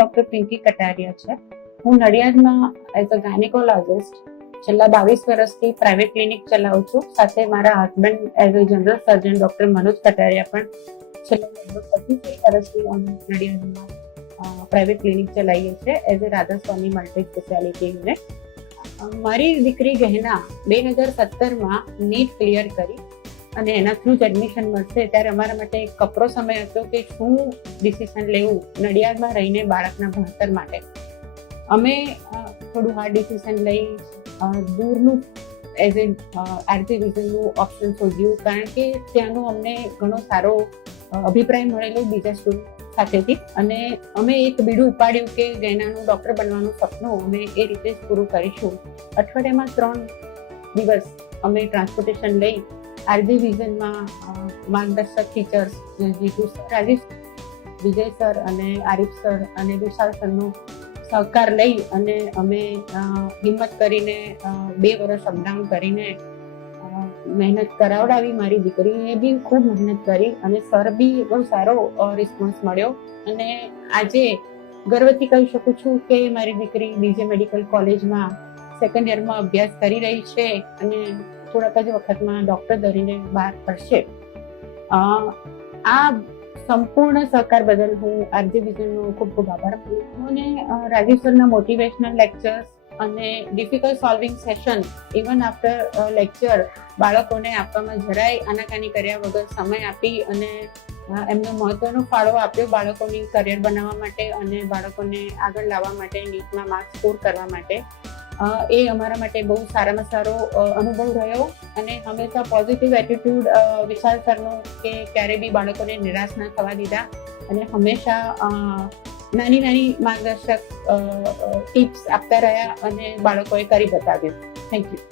Doctor Pinky Kataria છે. હું નડિયાદમાં as a gynaecologist છેલ્લા 22 વર્ષથી પ્રાઇવેટ ક્લિનિક ચલાવું છું. સાથે મારા husband as a general surgeon doctor Manoj Kataria પણ છેલ્લા 25 વર્ષથી અમે નડિયાદમાં પ્રાઇવેટ ક્લિનિક ચલાવીએ છીએ as a Radhaswami multi speciality unit. મારી દીકરી ગહેના 2017માં નીટ ક્લિયર કરી અને એના થ્રુ જ એડમિશન મળશે ત્યારે અમારા માટે એક કપરો સમય હતો કે શું ડિસિઝન લેવું નડિયાદમાં રહીને બાળકના ભણતર માટે. અમે થોડું હાર્ડ ડિસિઝન લઈ દૂરનું એઝ એ આરતી વિઝનનું ઓપ્શન શોધ્યું, કારણ કે ત્યાંનો અમને ઘણો સારો અભિપ્રાય મળેલો બીજા સ્ટુડન્ટ સાથેથી, અને અમે એક બીડું ઉપાડ્યું કે ગહેનાનું ડૉક્ટર બનવાનું સપનું અમે એ રીતે જ પૂરું કરીશું. અઠવાડિયામાં 3 દિવસ અમે ટ્રાન્સપોર્ટેશન લઈ આરતી વિઝનમાં માર્ગદર્શક ટીચર્સ જીતુ સર, રાજેશ, વિજય સર અને આરિફ સર અને વિશાલ સરનો સહકાર લઈ અને અમે હિંમત કરીને 2 વર્ષ અપડાઉન કરીને મહેનત કરાવડાવી. મારી દીકરીએ બી ખૂબ મહેનત કરી અને સર બી બહુ સારો રિસ્પોન્સ મળ્યો અને આજે ગર્વથી કહી શકું છું કે મારી દીકરી બીજે મેડિકલ કોલેજમાં સેકન્ડ યરમાં અભ્યાસ કરી રહી છે અને થોડાક જ વખતમાં ડૉક્ટર ધરીને બહાર પડશે. આ સંપૂર્ણ સહકાર બદલ હું આરજે વિઝનનો ખૂબ ખૂબ આભાર માનું છું. અને રાજીવ સરના મોટિવેશનલ લેક્ચર્સ અને difficult solving session even after lecture બાળકોને આપવામાં જરાય આનાકાની કર્યા વગર સમય આપી અને એમનો મહત્વનો ફાળો આપ્યો બાળકોની કરિયર બનાવવા માટે અને બાળકોને આગળ લાવવા માટે, નીટમાં માર્ક્સ સ્કોર કરવા માટે. એ અમારા માટે બહુ સારામાં સારો અનુભવ રહ્યો અને હંમેશા પોઝિટિવ એટીટ્યુડ વિશાલ સરનો કે ક્યારે બી બાળકોને નિરાશ ના થવા દીધા અને હંમેશા નાની નાની માર્ગદર્શક ટિપ્સ આપતા રહ્યા અને બાળકોએ કરી બતાવ્યું. Thank you.